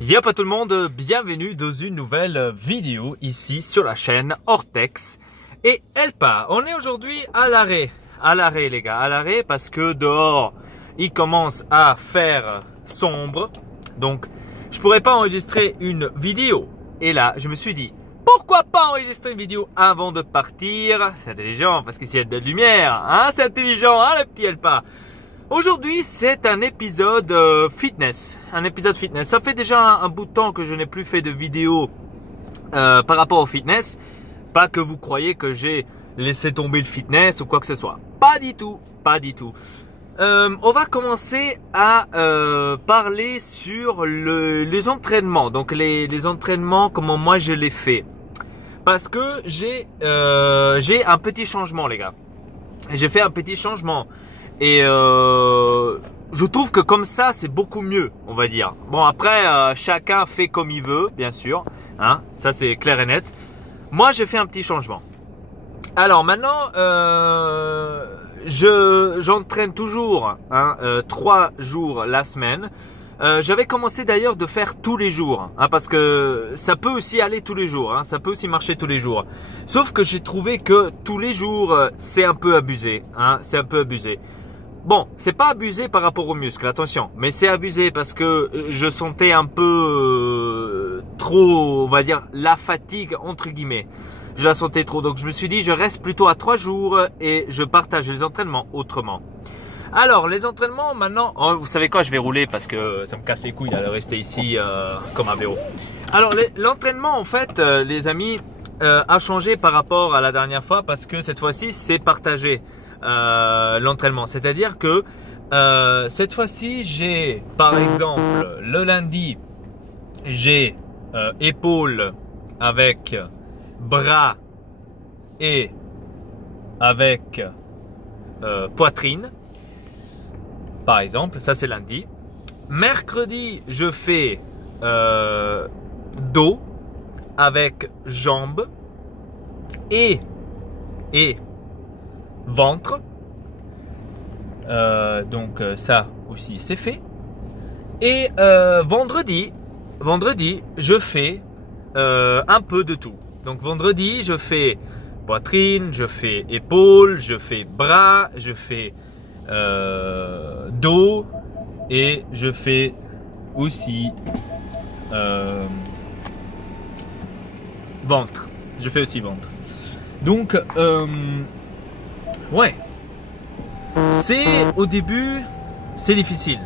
Yop à tout le monde, bienvenue dans une nouvelle vidéo ici sur la chaîne Ortex et Elpa. On est aujourd'hui à l'arrêt les gars, à l'arrêt parce que dehors il commence à faire sombre, donc je pourrais pas enregistrer une vidéo. Et là je me suis dit, pourquoi pas enregistrer une vidéo avant de partir? C'est intelligent parce que s'il y a de la lumière, hein, c'est intelligent, hein, le petit Elpa. Aujourd'hui, c'est un épisode fitness. Un épisode fitness. Ça fait déjà un bout de temps que je n'ai plus fait de vidéo par rapport au fitness. Pas que vous croyez que j'ai laissé tomber le fitness ou quoi que ce soit. Pas du tout. Pas du tout. On va commencer à parler sur les entraînements. Donc les entraînements, comment moi je les fais. Parce que j'ai un petit changement les gars. J'ai fait un petit changement. Et je trouve que comme ça, c'est beaucoup mieux, on va dire. Bon, après, chacun fait comme il veut, bien sûr. Hein, ça, c'est clair et net. Moi, j'ai fait un petit changement. Alors, maintenant, j'entraîne toujours 3 jours la semaine. J'avais commencé d'ailleurs de faire tous les jours. Hein, parce que ça peut aussi aller tous les jours. Hein, ça peut aussi marcher tous les jours. Sauf que j'ai trouvé que tous les jours, c'est un peu abusé. Hein, c'est un peu abusé. Bon, c'est pas abusé par rapport aux muscles, attention, mais c'est abusé parce que je sentais un peu trop, on va dire, la fatigue entre guillemets. Je la sentais trop, donc je me suis dit, je reste plutôt à 3 jours et je partage les entraînements autrement. Alors, les entraînements maintenant, oh, vous savez quoi, je vais rouler parce que ça me casse les couilles de rester ici comme un vélo. Alors, l'entraînement en fait, les amis, a changé par rapport à la dernière fois parce que cette fois-ci, c'est partagé. L'entraînement, c'est-à-dire que cette fois-ci j'ai par exemple le lundi j'ai épaules avec bras et avec poitrine par exemple, ça c'est lundi. Mercredi je fais dos avec jambes et ventre, donc ça aussi c'est fait. Et vendredi je fais un peu de tout. Donc vendredi je fais poitrine, je fais épaules, je fais bras, je fais dos et je fais aussi ventre. Je fais aussi ventre. Donc ouais, c'est au début, c'est difficile,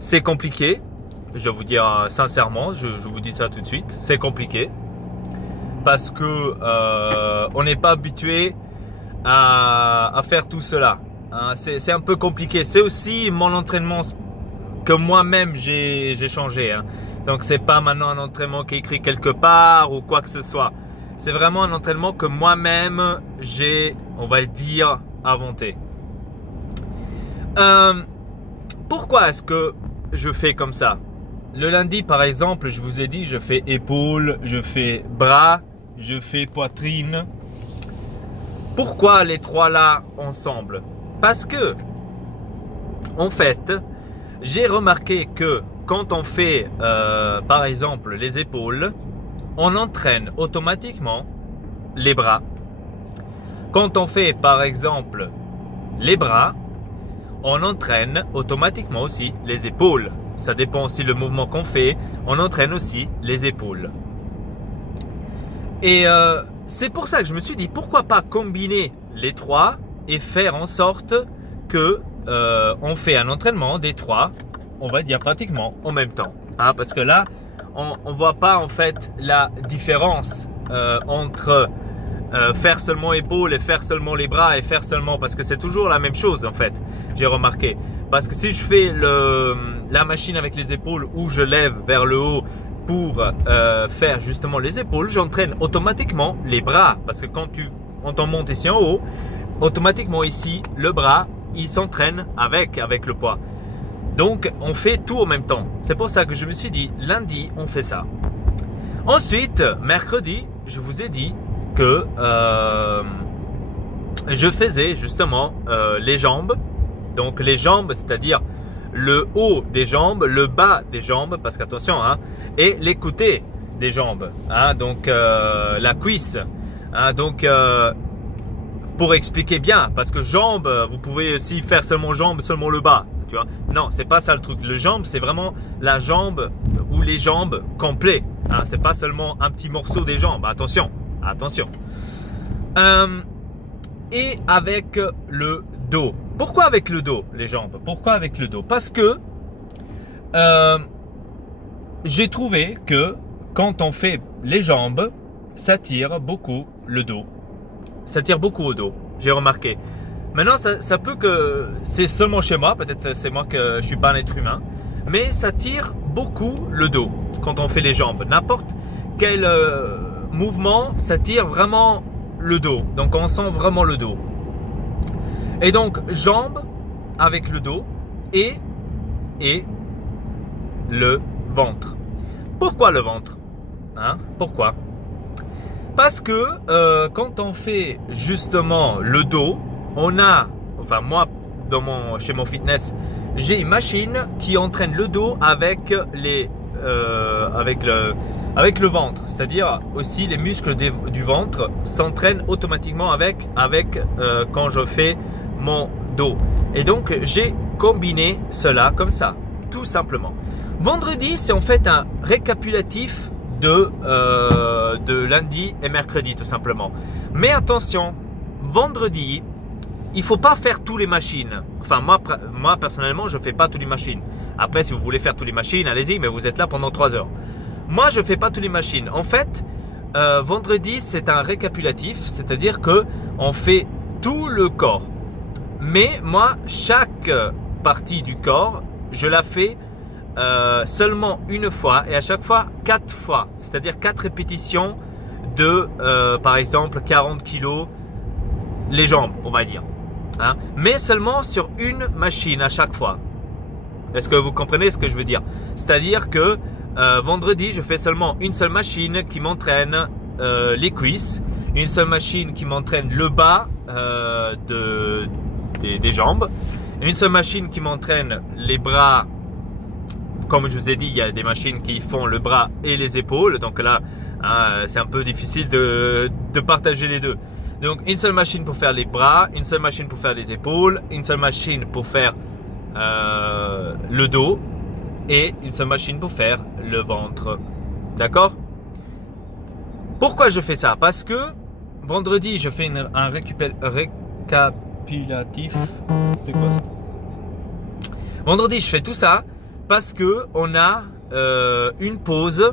c'est compliqué, je dois vous dire sincèrement, je vous dis ça tout de suite, c'est compliqué parce que on n'est pas habitué à faire tout cela, hein. C'est un peu compliqué, c'est aussi mon entraînement que moi-même j'ai changé, hein. Donc c'est pas maintenant un entraînement qui est écrit quelque part ou quoi que ce soit. C'est vraiment un entraînement que moi-même j'ai, on va dire, inventé. Pourquoi est-ce que je fais comme ça? Le lundi, par exemple, je vous ai dit, je fais épaules, je fais bras, je fais poitrine. Pourquoi les 3 là ensemble? Parce que, en fait, j'ai remarqué que quand on fait, par exemple, les épaules, on entraîne automatiquement les bras. Quand on fait par exemple les bras, on entraîne automatiquement aussi les épaules. Ça dépend aussi le mouvement qu'on fait, on entraîne aussi les épaules. Et c'est pour ça que je me suis dit, pourquoi pas combiner les 3 et faire en sorte que on fait un entraînement des 3, on va dire pratiquement en même temps. Hein, parce que là, on ne voit pas en fait la différence entre faire seulement épaules et faire seulement les bras et faire seulement, parce que c'est toujours la même chose en fait, j'ai remarqué. Parce que si je fais la machine avec les épaules où je lève vers le haut pour faire justement les épaules, j'entraîne automatiquement les bras. Parce que quand on monte ici en haut, automatiquement ici, le bras, il s'entraîne avec le poids. Donc, on fait tout en même temps. C'est pour ça que je me suis dit, lundi, on fait ça. Ensuite, mercredi, je vous ai dit que je faisais justement les jambes. Donc les jambes, c'est-à-dire le haut des jambes, le bas des jambes, parce qu'attention, hein, et les côtés des jambes, hein, donc la cuisse. Hein, donc pour expliquer bien, parce que jambes, vous pouvez aussi faire seulement jambes, seulement le bas. Tu vois? Non, c'est pas ça le truc. Le jambe, c'est vraiment la jambe ou les jambes complets. Hein, c'est pas seulement un petit morceau des jambes. Attention, attention. Et avec le dos. Pourquoi avec le dos, les jambes? Pourquoi avec le dos? Parce que j'ai trouvé que quand on fait les jambes, ça tire beaucoup le dos. Ça tire beaucoup au dos, j'ai remarqué. Maintenant, ça peut que c'est seulement chez moi, peut-être c'est moi que je suis pas un être humain, mais ça tire beaucoup le dos quand on fait les jambes. N'importe quel mouvement, ça tire vraiment le dos. Donc on sent vraiment le dos. Et donc jambes avec le dos et le ventre. Pourquoi le ventre? Hein? Pourquoi? Parce que quand on fait justement le dos, on a, enfin moi chez mon fitness, j'ai une machine qui entraîne le dos avec le ventre. C'est-à-dire aussi les muscles du ventre s'entraînent automatiquement avec quand je fais mon dos. Et donc j'ai combiné cela comme ça, tout simplement. Vendredi, c'est en fait un récapitulatif de lundi et mercredi tout simplement. Mais attention, vendredi, il faut pas faire tous les machines. Enfin moi personnellement, je fais pas tous les machines. Après, si vous voulez faire tous les machines, allez-y, mais vous êtes là pendant 3 heures. Moi, je fais pas tous les machines. En fait, vendredi, c'est un récapitulatif, c'est-à-dire que on fait tout le corps. Mais moi, chaque partie du corps, je la fais seulement une fois et à chaque fois 4 fois, c'est-à-dire 4 répétitions de par exemple 40 kg les jambes, on va dire, hein, mais seulement sur une machine à chaque fois. Est-ce que vous comprenez ce que je veux dire? C'est-à-dire que vendredi, je fais seulement une seule machine qui m'entraîne les cuisses, une seule machine qui m'entraîne le bas des jambes, une seule machine qui m'entraîne les bras. Comme je vous ai dit, il y a des machines qui font le bras et les épaules. Donc là, hein, c'est un peu difficile de partager les deux. Donc une seule machine pour faire les bras, une seule machine pour faire les épaules, une seule machine pour faire le dos et une seule machine pour faire le ventre. D'accord? Pourquoi je fais ça? Parce que vendredi, je fais un récapitulatif. C'est quoi ça? Vendredi, je fais tout ça. Parce que on a une pause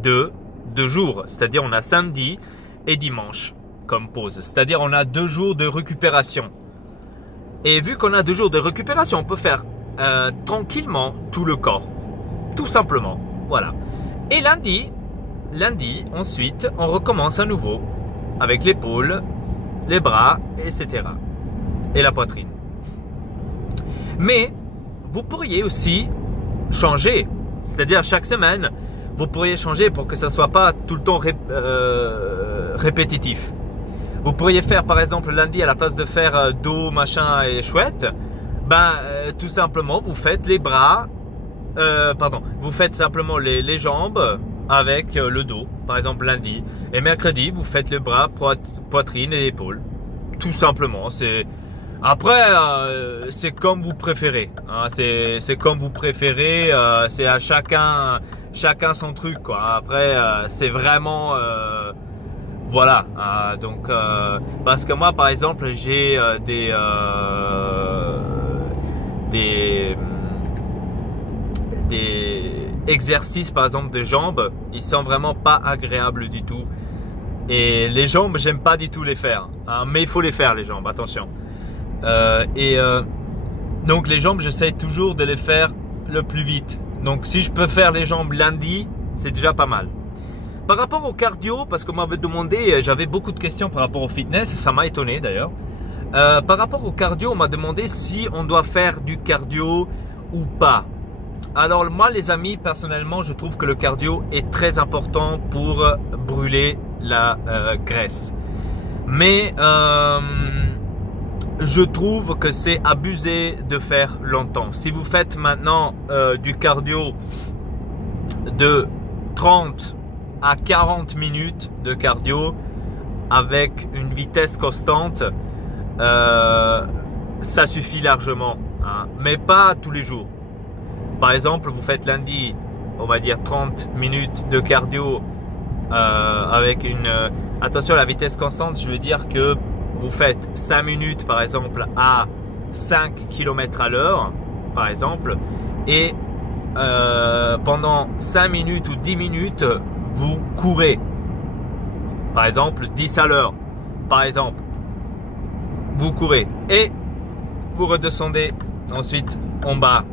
de 2 jours, c'est-à-dire on a samedi et dimanche comme pause, c'est-à-dire on a 2 jours de récupération. Et vu qu'on a 2 jours de récupération, on peut faire tranquillement tout le corps, tout simplement, voilà. Et lundi ensuite, on recommence à nouveau avec l'épaule, les bras, etc. et la poitrine. Mais vous pourriez aussi changer, c'est-à-dire chaque semaine, vous pourriez changer pour que ça ne soit pas tout le temps répétitif. Vous pourriez faire par exemple lundi, à la place de faire dos, machin et chouette, tout simplement vous faites les bras, vous faites simplement les jambes avec le dos, par exemple lundi. Et mercredi, vous faites le bras, poitrine et épaules. Tout simplement, c'est... Après, c'est comme vous préférez, hein, c'est comme vous préférez, c'est à chacun son truc, quoi. Après, c'est vraiment, voilà, donc, parce que moi, par exemple, j'ai des exercices, par exemple, de jambes, ils sont vraiment pas agréables du tout. Et les jambes, j'aime pas du tout les faire, hein, mais il faut les faire, les jambes, attention. Donc les jambes, j'essaie toujours de les faire le plus vite. Donc si je peux faire les jambes lundi, c'est déjà pas mal. Par rapport au cardio, parce qu'on m'avait demandé, j'avais beaucoup de questions par rapport au fitness, ça m'a étonné d'ailleurs. Par rapport au cardio, on m'a demandé si on doit faire du cardio ou pas. Alors moi les amis, personnellement, je trouve que le cardio est très important pour brûler la graisse. Mais je trouve que c'est abusé de faire longtemps. Si vous faites maintenant du cardio de 30 à 40 minutes de cardio avec une vitesse constante, ça suffit largement, hein, mais pas tous les jours. Par exemple, vous faites lundi, on va dire 30 minutes de cardio avec une... attention à la vitesse constante, je veux dire que vous faites 5 minutes par exemple à 5 km à l'heure, par exemple, et pendant 5 minutes ou 10 minutes, vous courez. Par exemple, 10 à l'heure, par exemple. Vous courez et vous redescendez ensuite en bas.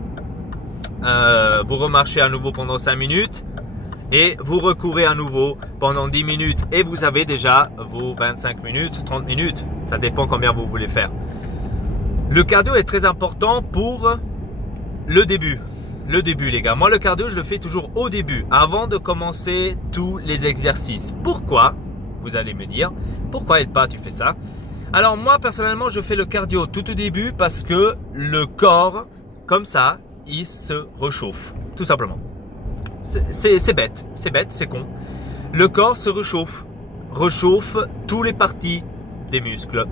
Vous remarchez à nouveau pendant 5 minutes et vous recourez à nouveau pendant 10 minutes et vous avez déjà vos 25 minutes, 30 minutes. Ça dépend combien vous voulez faire. Le cardio est très important pour le début. Le début, les gars. Moi, le cardio, je le fais toujours au début, avant de commencer tous les exercices. Pourquoi? Vous allez me dire, pourquoi Elpa, tu fais ça? Alors, moi, personnellement, je fais le cardio tout au début parce que le corps, comme ça, il se réchauffe, tout simplement. C'est bête, c'est con. Le corps se réchauffe tous les parties des muscles.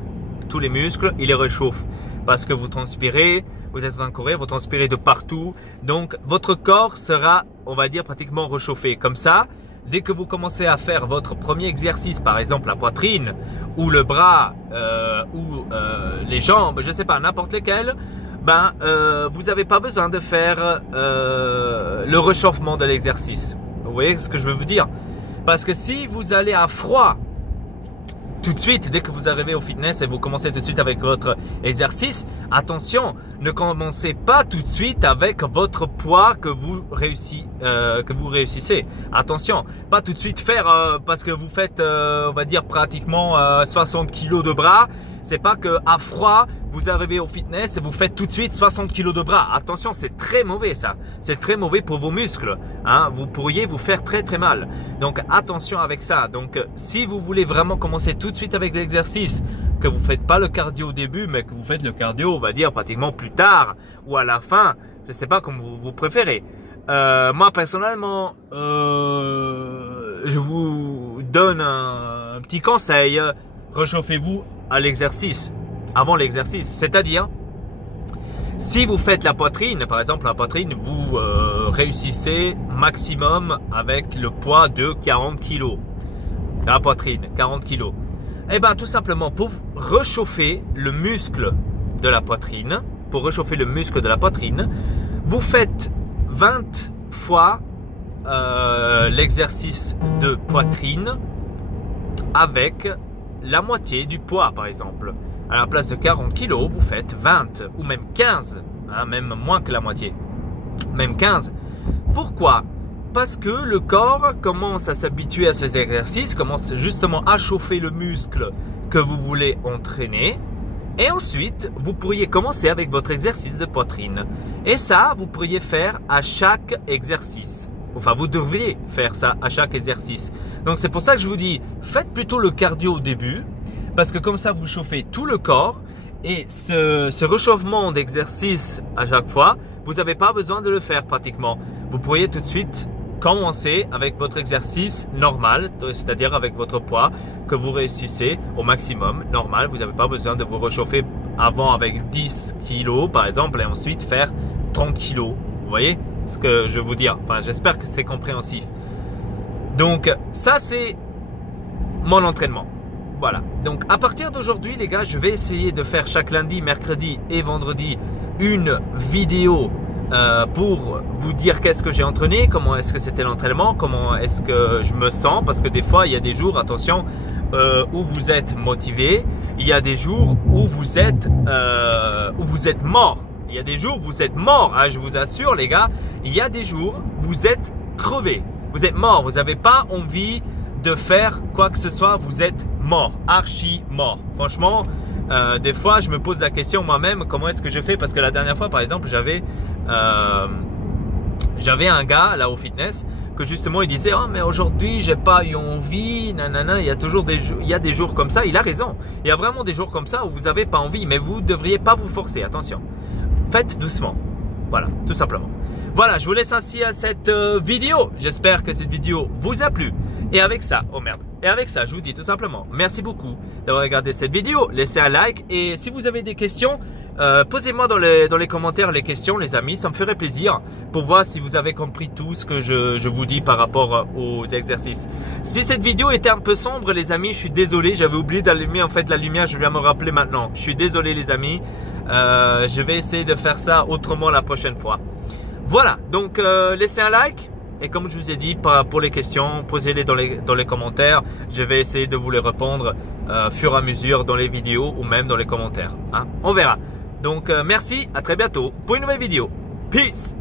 Tous les muscles, il les réchauffe parce que vous transpirez. Vous êtes en train de courir, vous transpirez de partout. Donc, votre corps sera, on va dire, pratiquement réchauffé. Comme ça, dès que vous commencez à faire votre premier exercice, par exemple la poitrine, ou le bras, ou les jambes, je ne sais pas, n'importe lesquels, ben, vous n'avez pas besoin de faire le réchauffement de l'exercice. Vous voyez ce que je veux vous dire? Parce que si vous allez à froid, tout de suite, dès que vous arrivez au fitness et vous commencez tout de suite avec votre exercice, attention, ne commencez pas tout de suite avec votre poids que vous réussissez. Attention, pas tout de suite faire parce que vous faites, on va dire pratiquement 60 kg de bras. C'est pas que à froid, vous arrivez au fitness et vous faites tout de suite 60 kg de bras. Attention, c'est très mauvais ça. C'est très mauvais pour vos muscles. Hein. Vous pourriez vous faire très très mal. Donc attention avec ça. Donc si vous voulez vraiment commencer tout de suite avec l'exercice, que vous ne faites pas le cardio au début, mais que vous faites le cardio, on va dire pratiquement plus tard ou à la fin, je ne sais pas comme vous préférez. Moi personnellement, je vous donne un petit conseil. Réchauffez-vous à l'exercice, avant l'exercice. C'est-à-dire, si vous faites la poitrine, par exemple la poitrine, vous réussissez maximum avec le poids de 40 kg. La poitrine, 40 kg. Eh bien, tout simplement, pour réchauffer le muscle de la poitrine, vous faites 20 fois l'exercice de poitrine avec la moitié du poids, par exemple. À la place de 40 kg, vous faites 20 ou même 15, hein, même moins que la moitié, même 15. Pourquoi? Parce que le corps commence à s'habituer à ces exercices, commence justement à chauffer le muscle que vous voulez entraîner. Et ensuite, vous pourriez commencer avec votre exercice de poitrine. Et ça, vous pourriez faire à chaque exercice. Enfin, vous devriez faire ça à chaque exercice. Donc, c'est pour ça que je vous dis, faites plutôt le cardio au début. Parce que comme ça, vous chauffez tout le corps. Et ce réchauffement d'exercice à chaque fois, vous n'avez pas besoin de le faire pratiquement. Vous pourriez tout de suite commencer avec votre exercice normal, c'est-à-dire avec votre poids que vous réussissez au maximum, normal. Vous n'avez pas besoin de vous réchauffer avant avec 10 kg par exemple et ensuite faire 30 kg. Vous voyez ce que je veux vous dire? Enfin, j'espère que c'est compréhensif. Donc, ça c'est mon entraînement. Voilà. Donc, à partir d'aujourd'hui, les gars, je vais essayer de faire chaque lundi, mercredi et vendredi une vidéo pour vous dire qu'est-ce que j'ai entraîné, comment est-ce que c'était l'entraînement, comment est-ce que je me sens. Parce que des fois, il y a des jours, attention, où vous êtes motivé. Il y a des jours où vous êtes mort. Il y a des jours où vous êtes mort, hein, je vous assure les gars. Il y a des jours où vous êtes crevé. Vous êtes mort, vous n'avez pas envie de faire quoi que ce soit, vous êtes mort, archi mort. Franchement, des fois je me pose la question moi-même, comment est-ce que je fais? Parce que la dernière fois par exemple, j'avais un gars là au fitness, que justement il disait oh mais aujourd'hui j'ai pas eu envie, nanana, il y a toujours des jours comme ça. Il a raison, il y a vraiment des jours comme ça où vous n'avez pas envie, mais vous ne devriez pas vous forcer, attention. Faites doucement, voilà, tout simplement. Voilà, je vous laisse ainsi à cette vidéo. J'espère que cette vidéo vous a plu. Et avec ça, oh merde, et avec ça, je vous dis tout simplement, merci beaucoup d'avoir regardé cette vidéo. Laissez un like et si vous avez des questions, posez-moi dans les commentaires les questions, les amis. Ça me ferait plaisir pour voir si vous avez compris tout ce que je vous dis par rapport aux exercices. Si cette vidéo était un peu sombre, les amis, je suis désolé. J'avais oublié d'allumer en fait la lumière. Je viens me rappeler maintenant. Je suis désolé, les amis. Je vais essayer de faire ça autrement la prochaine fois. Voilà, donc laissez un like. Et comme je vous ai dit, pour les questions, posez-les dans les commentaires. Je vais essayer de vous les répondre fur et à mesure dans les vidéos ou même dans les commentaires. Hein. On verra. Donc merci, à très bientôt pour une nouvelle vidéo. Peace!